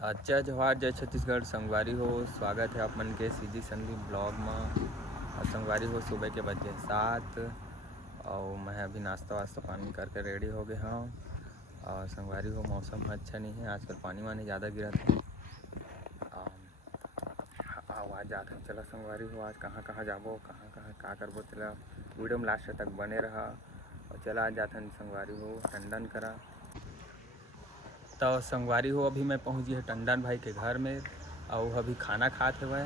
अच्छा जोहार जय छत्तीसगढ़ संगवारी हो। स्वागत है आप मन के सीजी संदीप ब्लॉग में। और संगवारी हो सुबह के बजे 7 और मैं अभी नाश्ता वास्ता पानी करके रेडी हो गया हूँ। और संगवारी हो मौसम अच्छा नहीं है, आजकल पानी वानी ज़्यादा गिरा था। आवाज़ जाता है। चला संगवारी हो आज कहाँ कहाँ जाबो, कहाँ कहाँ का करबो, चला वीडियो में लास्ट तक बने रहा। और चला आज जाता संगवारी हो टंडन करा। तो संगवारी हो अभी मैं पहुँच गया टंडन भाई के घर में और अभी खाना खाते हुए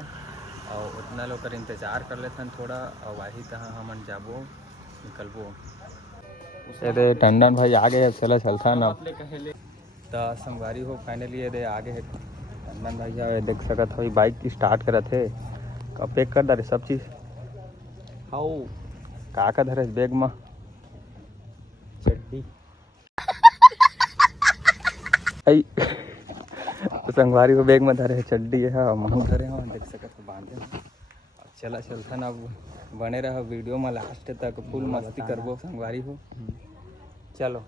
और उतना लोग कर इंतज़ार कर लेते थोड़ा। और वही कहाँ हम जाबो निकलबो। अरे टंडन भाई आगे चला चलता ना। तो संगवारी हो फाइनली ये आगे है टंडन भैया। देख सकत हो बाइक स्टार्ट करत है। कब पैक कर दे सब चीज़ हाउ का धरे बैग में चड्डी संगवारी को बैग में धरे चड्डी है महू धरे हो देख सकत हो बांधे। अब चला चलता ना, अब बने रहो वीडियो में लास्ट तक फुल मस्ती करबो संगवारी हो। चलो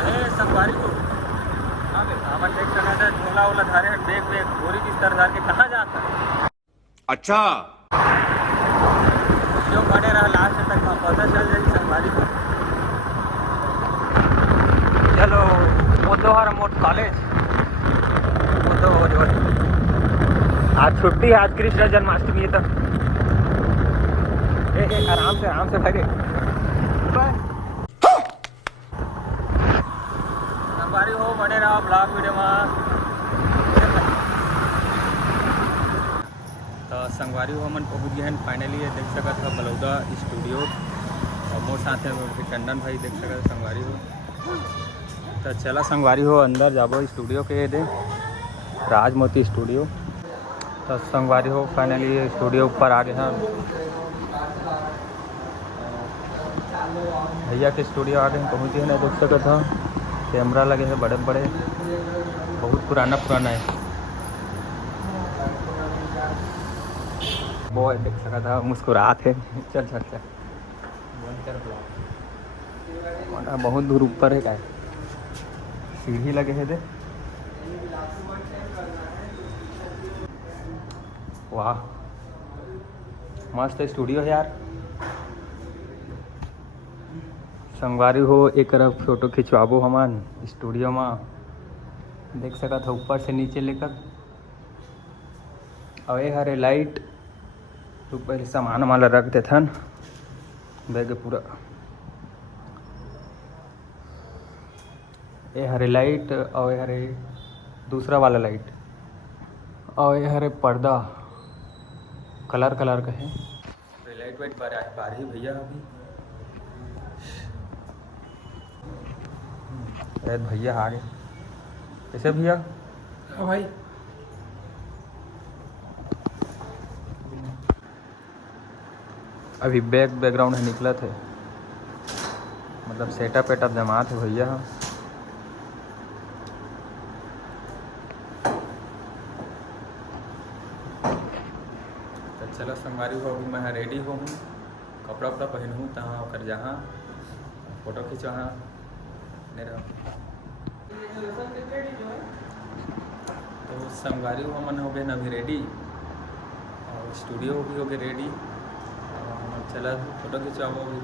अरे संगवारी हो हम देख सकते हैं झोला वोला धरे बैग बैग बोरी बिस्तर धर के कहाँ जाता है। अच्छा वीडियो बने रहा लास्ट तक पता चल जाए संगवारी को। चलो मोदोहर मोट कॉलेज आज छुट्टी है, आज कृष्ण जन्माष्टमी है। तो आराम से भागे संगवारी हो बने रहा ब्लॉग वीडियो में। तो संगवारी हो मन पहुँच गए हैं फाइनली। देख सकत हो बलौदा स्टूडियो और मोर साथ है टंडन भाई देख सकत संगवारी हो। तो चला संगवारी हो अंदर जाबो स्टूडियो के दे राजमोती स्टूडियो। तो संगवारी हो फाइनली स्टूडियो ऊपर आ गए हैं भैया के स्टूडियो आ गए हैं पहुँचे हैं। देख सकते था कैमरा लगे हैं बड़े बड़े, बहुत पुराना है वो देख सका था मुस्कुराते थे। चल चल चल बहुत दूर ऊपर है, क्या सीढ़ी लगे हैं दे। वाह मस्त स्टूडियो है यार। संगवारी हो एक तरफ फोटो खिंचवाबो हमान स्टूडियो में देख सका था ऊपर से नीचे लेकर। और ये हरे लाइट तो पहले सामान वाला रख देथन बैग पूरा। ये हरे लाइट और ये हरे दूसरा वाला लाइट और ये हरे पर्दा कलर का है। लाइट वाइट बार ही भैया अभी भैया आ गए। कैसे भैया? हाँ भाई अभी बैकग्राउंड है निकला थे, मतलब सेटअप वेटअप जमा थे भैया। तो चलो संगवारी हो अभी मैं रेडी हो हूँ, कपड़ा उपड़ा पहन हूँ तहाँ कर जहाँ फोटो खींचो हाँ नहीं रहा। तो संगवारी हो मन हो गए ना अभी रेडी और स्टूडियो भी हो गए रेडी। चला फोटो खिंचवाओ अभी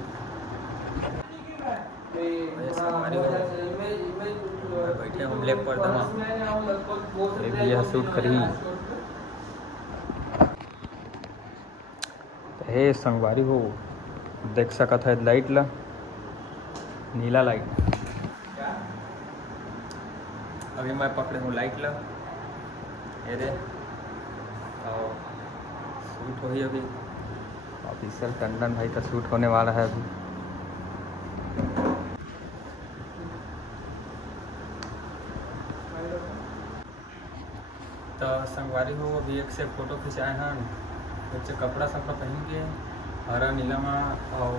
बैठे हम ब्लैक पर्दा में भैया शूट करी। हे संगवारी हो देख सकत है लाइट ला नीला लाइट। अभी मैं पकड़े हूँ लाइट ला ये दे और शूट हो ही अभी ऑफिसर टंडन भाई का शूट होने वाला है अभी। तो संगवारी हो अभी एक से फोटो खिंचाए हैं, एक से कपड़ा सपड़ा पहन के हरा नीला में और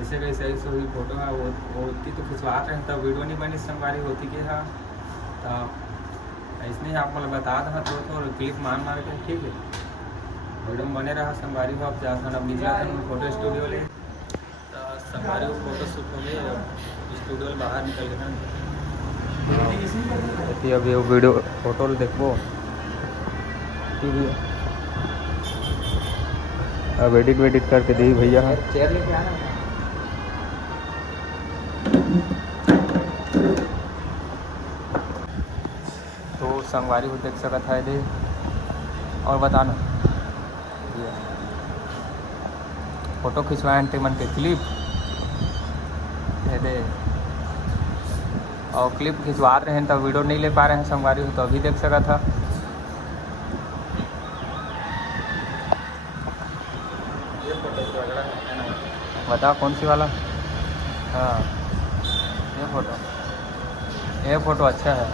ऐसे ऐसे हुई फोटो है वो उतनी तो खिंचवाते हैं तब वीडियो नहीं बनी संगवारी होती कि हाँ। तो ऐसे ही आप मतलब बता दें तो क्लिप मार के ठीक है वीडियो में बने रहा। संगवारी हो आप जासन अब निकला था फोटो स्टूडियो ले। तो संगवारी हो फोटो शूट हो गए स्टूडियो बाहर निकल गए ये अभी वो वीडियो फोटो देखो अब एडिट करके दी भैया। चेयर लेके आना। तो संगवारी को देख सकत है दे और बताना ये फोटो खिंचवाए थे मन के क्लिप दे और क्लिप खिंचवा रहे हैं तो वीडियो नहीं ले पा रहे हैं संगवारी हो तो अभी देख सका था। ये फोटो है ना, बता कौन सी वाला। हाँ ये फ़ोटो अच्छा है।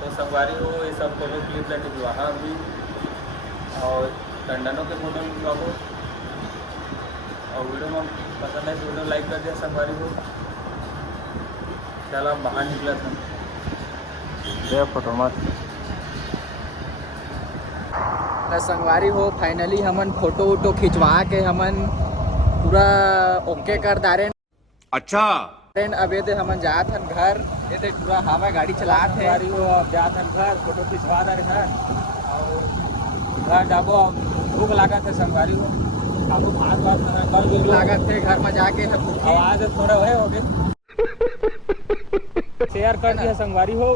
तो संगवारी हो ये सब फोटो क्लिप लेके खिंचवाना अभी और टंडनों के फोटो खिंचवाओ और वीडियो में पसंद है तो वीडियो लाइक कर दिया संगवारी को। चल आप बाहर निकला था दे फोटो मत संगवारी हो। फाइनली हमन फोटो वोटो खिंचवा के हमन पूरा ओके कर दारे। अच्छा अब ये दे हमन जात हन घर। ये दे पूरा हवा गाड़ी चलात है संगवारी हो। अब जात हन घर फोटो खिंचवा दारे हैं और घर जाबो। भूख लागत है संगवारी हो। अब बात भूख लागत है घर में जाके आवाज थोड़ा वह हो गए शेयर कर दिया संगवारी हो।